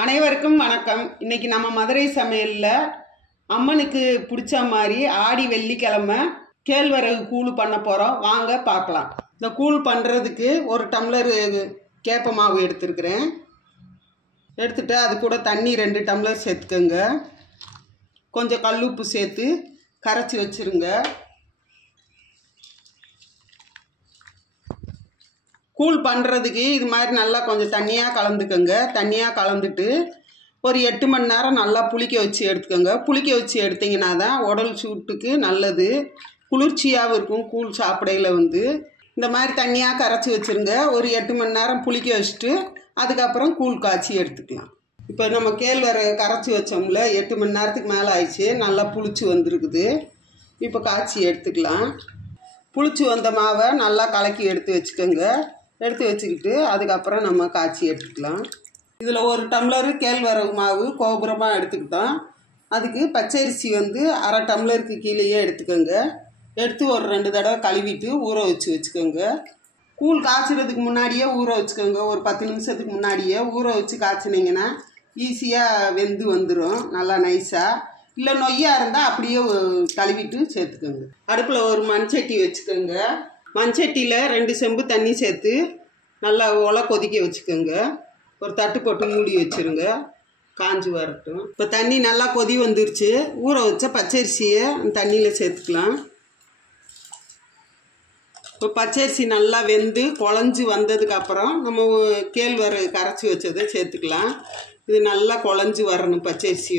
அனைவருக்கும் வணக்கம். இன்னைக்கு நம்ம மதுரை சமையல்ல அம்மனுக்கு பிடிச்ச மாதிரி ஆடி வெள்ளிக்கிழமை கேழ்வரகு கூழ் பண்ண போகிறோம். வாங்க பார்க்கலாம். இந்த கூழ் பண்ணுறதுக்கு ஒரு டம்ளர் கேப்ப மாவு எடுத்துருக்கிறேன். எடுத்துட்டு அது கூட தண்ணி 2 டம்ளர் சேர்த்துக்கோங்க. கொஞ்சம் கல்லுப்பு சேர்த்து கரைச்சி வச்சுருங்க. கூழ் பண்ணுறதுக்கு இது மாதிரி நல்லா கொஞ்சம் தண்ணியாக கலந்துக்கோங்க. தண்ணியாக கலந்துட்டு ஒரு 8 மணி நேரம் நல்லா புளிக்க வச்சு எடுத்துக்கோங்க. புளிக்க வச்சு எடுத்திங்கன்னா தான் உடல் சூட்டுக்கு நல்லது, குளிர்ச்சியாகவும் இருக்கும். கூழ் சாப்பிடையில் இந்த மாதிரி தண்ணியாக கரைச்சி வச்சுருங்க. ஒரு 8 மணி நேரம் புளிக்க வச்சுட்டு அதுக்கப்புறம் கூழ் காய்ச்சி எடுத்துக்கலாம். இப்போ நம்ம கேழ்வரகு கரைச்சி வச்சோம்ல, 8 மணி நேரத்துக்கு மேலே ஆயிடுச்சு. நல்லா புளிச்சு வந்திருக்குது. இப்போ காய்ச்சி எடுத்துக்கலாம். புளிச்சு வந்த மாவை நல்லா கலக்கி எடுத்து வச்சுக்கோங்க. எடுத்து வச்சுக்கிட்டு அதுக்கப்புறம் நம்ம காய்ச்சி எடுத்துக்கலாம். இதில் ஒரு டம்ளரு கேழ்வரகு மாவு கோபுரமாக எடுத்துக்கிட்டோம். அதுக்கு பச்சரிசி 1/2 டம்ளருக்கு கீழேயே எடுத்துக்கோங்க. எடுத்து ஒரு 2 தடவை கழுவிட்டு ஊற வச்சுக்கோங்க. கூழ் காய்ச்சறதுக்கு முன்னாடியே ஊற வச்சுக்கோங்க. ஒரு 10 நிமிஷத்துக்கு முன்னாடியே ஊற வச்சு காய்ச்சினீங்கன்னா ஈஸியாக வெந்து வந்துடும், நல்லா நைஸாக. இல்லை நொய்யாக இருந்தால் அப்படியே கழுவிட்டு சேர்த்துக்கோங்க. அடுப்பில் ஒரு மண்சட்டி வச்சுக்கோங்க. மண்சட்டியில் 2 செம்பு தண்ணி சேர்த்து நல்லா உலை கொதிக்க வச்சுக்கோங்க. ஒரு தட்டு போட்டு மூடி வச்சுருங்க, காஞ்சி வரட்டும். இப்போ தண்ணி நல்லா கொதி வந்துருச்சு. ஊற வச்ச பச்சரிசியை தண்ணியில் சேர்த்துக்கலாம். இப்போ பச்சரிசி நல்லா வெந்து குழஞ்சி வந்ததுக்கப்புறம் நம்ம கேழ்வரகு கரைச்சி வச்சதை சேர்த்துக்கலாம். இது நல்லா குழஞ்சி வரணும். பச்சரிசி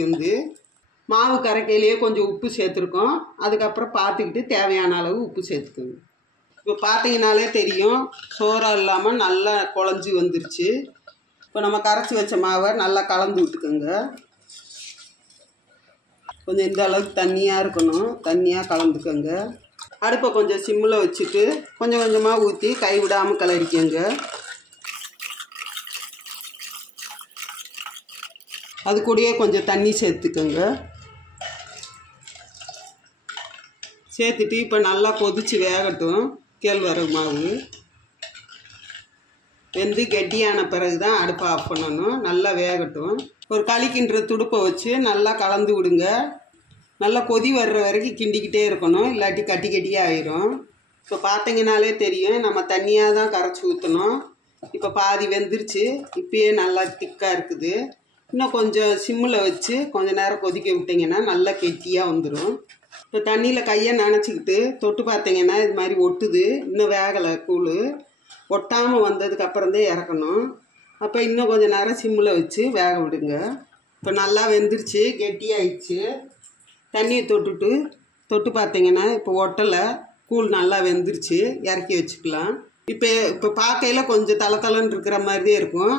மாவு கரைக்கையிலேயே கொஞ்சம் உப்பு சேர்த்துருக்கோம். அதுக்கப்புறம் பார்த்துக்கிட்டு தேவையான அளவு உப்பு சேர்த்துக்கோங்க. இப்போ பார்த்தீங்கனாலே தெரியும், சோறாக இல்லாமல் நல்லா குழஞ்சி வந்துருச்சு. இப்போ நம்ம கரைச்சி வச்ச மாவை நல்லா கலந்து விட்டுக்கோங்க. கொஞ்சம் இந்த அளவுக்கு தண்ணியாக இருக்கணும், தண்ணியாக கலந்துக்கோங்க. அடுப்பை கொஞ்சம் சிம்மில் வச்சுட்டு கொஞ்சம் கொஞ்சமாக ஊற்றி கைவிடாமல் கிளறிக்கோங்க. அது கூடயே கொஞ்சம் தண்ணி சேர்த்துக்கோங்க. சேர்த்துட்டு இப்போ நல்லா கொதித்து வேகட்டும். கேழ்வரகு மாவு வெந்து கெட்டியான பிறகு தான் அடுப்பை ஆஃப் பண்ணணும். நல்லா வேகட்டும். ஒரு களிக்கின்ற துடுப்பை வச்சு நல்லா கலந்து விடுங்க. நல்லா கொதி வர்ற வரைக்கும் கிண்டிக்கிட்டே இருக்கணும், இல்லாட்டி கட்டி கட்டியாக ஆயிரும். இப்போ பார்த்தீங்கனாலே தெரியும், நம்ம தண்ணியாக தான் கரைச்சி ஊற்றணும். இப்போ பாதி வெந்துருச்சு. இப்பயே நல்லா திக்காக இருக்குது. இன்னும் கொஞ்சம் சிம்மில் வச்சு கொஞ்சம் நேரம் கொதிக்க விட்டிங்கன்னா நல்லா கெட்டியாக வந்துடும். இப்போ தண்ணியில் கையை நனைச்சிக்கிட்டு தொட்டு பார்த்தீங்கன்னா இது மாதிரி ஒட்டுது. இன்னும் வேகலை. கூழ் ஒட்டாமல் வந்ததுக்கப்புறந்தே இறக்கணும். அப்போ இன்னும் கொஞ்சம் நேரம் சிம்மில் வச்சு வேக விடுங்க. இப்போ நல்லா வெந்துருச்சு, கெட்டியாகிடுச்சு. தண்ணியை தொட்டு பார்த்தீங்கன்னா இப்போ ஒட்டலை. கூழ் நல்லா வெந்துருச்சு. இறக்கி வச்சுக்கலாம். இப்போ பார்க்கையில் கொஞ்சம் தளன்னு இருக்கிற மாதிரியே இருக்கும்.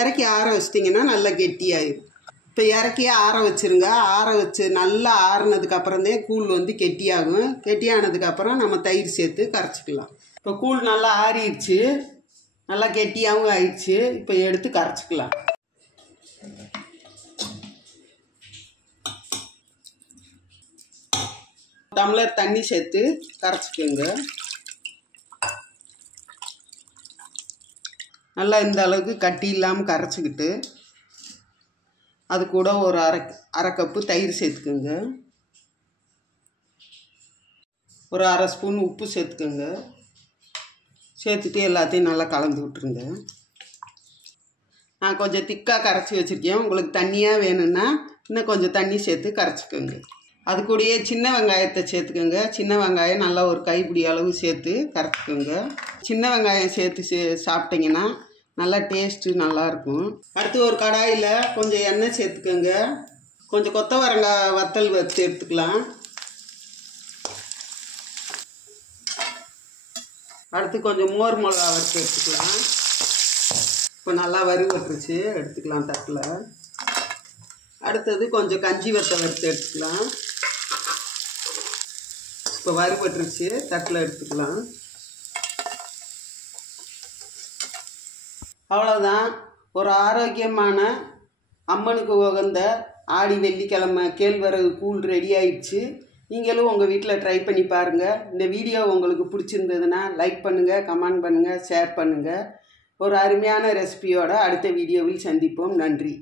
இறக்கி ஆற வச்சிட்டிங்கன்னா நல்லா கெட்டியாயிடும். இப்போ இறக்கி ஆற வச்சுருங்க. ஆற வச்சு நல்லா ஆறுனதுக்கப்புறந்தே கூழ் கெட்டியாகும். கெட்டியானதுக்கப்புறம் நம்ம தயிர் சேர்த்து கரைச்சிக்கலாம். இப்போ கூழ் நல்லா ஆறிடுச்சு, நல்லா கெட்டியாகவும் ஆயிடுச்சு. இப்போ எடுத்து கரைச்சிக்கலாம். டம்ளர் தண்ணி சேர்த்து கரைச்சிக்கோங்க. நல்லா இந்த அளவுக்கு கட்டி இல்லாமல் கரைச்சிக்கிட்டு அது கூட ஒரு அரை கப்பு தயிர் சேர்த்துக்கோங்க. ஒரு 1/2 ஸ்பூன் உப்பு சேர்த்துக்கோங்க. சேர்த்துட்டு எல்லாத்தையும் நல்லா கலந்து விட்டுருங்க. நான் கொஞ்சம் திக்காக கரைச்சி வச்சுருக்கேன். உங்களுக்கு தண்ணியாக வேணும்னா இன்னும் கொஞ்சம் தண்ணி சேர்த்து கரைச்சிக்கோங்க. அது கூடயே சின்ன வெங்காயத்தை சேர்த்துக்கோங்க. சின்ன வெங்காயம் நல்லா ஒரு கைப்பிடி அளவு சேர்த்து கரைச்சிக்கோங்க. சின்ன வெங்காயம் சேர்த்து சாப்பிட்டிங்கன்னா நல்லா டேஸ்ட்டு நல்லாயிருக்கும். அடுத்து ஒரு கடாயில் கொஞ்சம் எண்ணெய் சேர்த்துக்கோங்க. கொஞ்சம் கொத்தவரங்காய் வத்தல் வச்சு எடுத்துக்கலாம். அடுத்து கொஞ்சம் மோர் மிளகா வறுத்து எடுத்துக்கலாம். இப்போ நல்லா வறுவட்டுருச்சு, எடுத்துக்கலாம் தட்டில். அடுத்தது கொஞ்சம் கஞ்சி வத்தல் வறுத்து எடுத்துக்கலாம். இப்போ வறுவட்டுருச்சு, தட்டில் எடுத்துக்கலாம். அவ்வளோதான். ஒரு ஆரோக்கியமான அம்மனுக்கு உகந்த ஆடி வெள்ளிக்கிழமை கேழ்வரகு கூழ் ரெடி ஆயிடுச்சு. நீங்களும் உங்கள் வீட்டில் ட்ரை பண்ணி பாருங்கள். இந்த வீடியோ உங்களுக்கு பிடிச்சிருந்ததுன்னா லைக் பண்ணுங்கள், கமெண்ட் பண்ணுங்கள், ஷேர் பண்ணுங்கள். ஒரு அருமையான ரெசிபியோட அடுத்த வீடியோவில் சந்திப்போம். நன்றி.